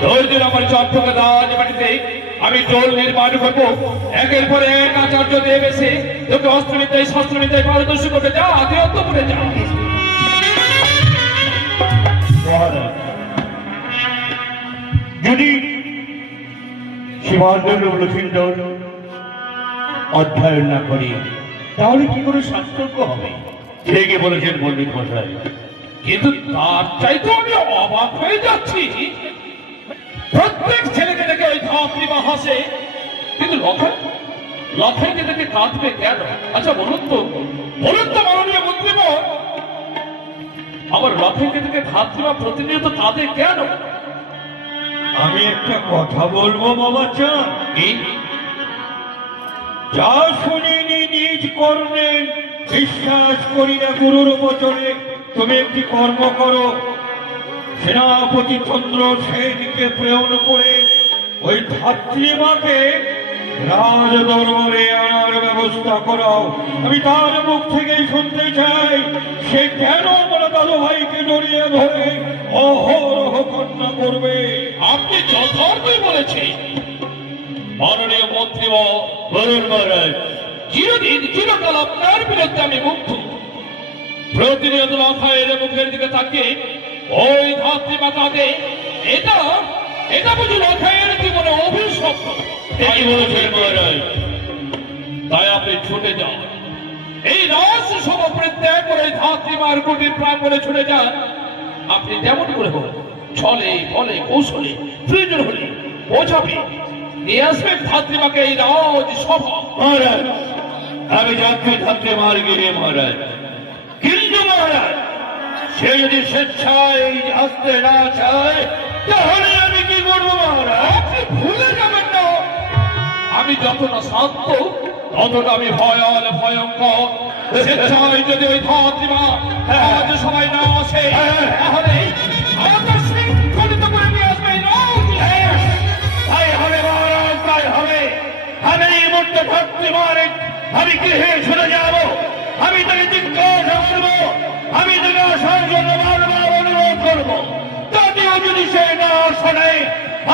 ধৈর্যের আমার চট্টকে রাজবাড়িতে আমি টোল নির্মাণ করবো। একের পরে এক আচার্য দেব এসে তোকে অস্ত্রবিদ্যায় শস্ত্রবিদ্যায় পারদর্শী করতে যা আগে অন্তপুরে যা। যদি শিবানন্দ বলেছিলেন অধ্যয়ন না করি তাহলে কি করে শাস্ত্রজ্ঞ হবে? ঠিকই বলেছেন পণ্ডিত মশাই। কিন্তু তার চাইতে আমি অবাক হয়ে যাচ্ছি, প্রত্যেক ছেলেকে দেখে ওই ধাত্রীমা হাসে, কিন্তু লখাইকে দেখে কাঁদবে কেন? আচ্ছা বলুন তো মাননীয় মন্ত্রীবর, আমার লখাইকে দেখে ধাত্রীমা প্রতিনিয়ত কাঁদে কেন? আমি একটা কথা বলবো বাবা চান, যা শুনিনি নিজ কর্ণে বিশ্বাস করি না গুরুর বচনে। তুমি একটি কর্ম করো, সেনাপতি চন্দ্র সেনকে প্রেরণ করে ওই ধাত্রীমাকে রাজ দরবারে আনার ব্যবস্থা করাও। আমি তার মুখ থেকেই শুনতে চাই সে কেন আমার দাদু ভাইকে জড়িয়ে ধরে অহরহ কন্যা করবে। আপনি যথার্থই বলেছেন মাননীয় মন্ত্রীবর। বলুন মহারাজ। চিরকাল আপনার বিরুদ্ধে আমি মুগ্ধ। প্রতিনিয়ত লখাইয়ের মুখের দিকে তাকিয়ে ওই ধাত্রীমা কাঁদে, এটা বুঝি লখাইয়ের জীবনে অভিশপ্ত। এই বলেছেন মহারাজ। তাই আপনি ছুটে যান, এই রাজ সভা পরিত্যাগ করে ধাত্রীমার কুটির প্রাঙ্গণে ছুটে যান। আপনি যেমন করে হোক, ছলে ফলে কৌশলে প্রয়োজন হলে বোঝাবে নিয়ে আসবেন ধাত্রীমাকে এই রাজ সভা। মহারাজ আমি যাচ্ছি ধাত্রীমার গিয়ে মহারাজ, কিন্তু মহারাজ সে যদি স্বেচ্ছায় আসতে না চায় তাহলে আমি কি করবো মহারাজ? আপনি ভুলে যাবেন না, আমি যতটা শান্ত ততটা আমি ভয়ঙ্কর। স্বেচ্ছায় যদি ওই ধাত্রীমা আজ সবাই না আসে তাহলে আমাকে শৃঙ্খলিত করে নিয়ে আসবে এই রাজ। তাই হবে মহারাজ, তাই হবে। আমি এই মুহূর্তে ধাত্রীমার আমি গৃহে চলে যাব, আমি তাকে জিজ্ঞাসা করবো, আমি তাকে আসার জন্য বারবার অনুরোধ করবো। তাতেও যদি সে না শোনে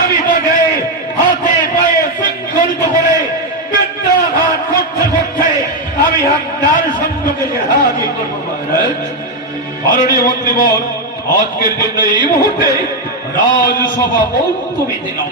আমি তাকে হাতে পায়ে শৃঙ্খলিত করে বিদ্যাঘাত করতে করতে আমি আপনার সম্মুখে হাজির করবো মহারাজ। মাননীয় মন্ত্রীবর, আজকের জন্য এই মুহূর্তে রাজসভা মুলতবি দিলাম।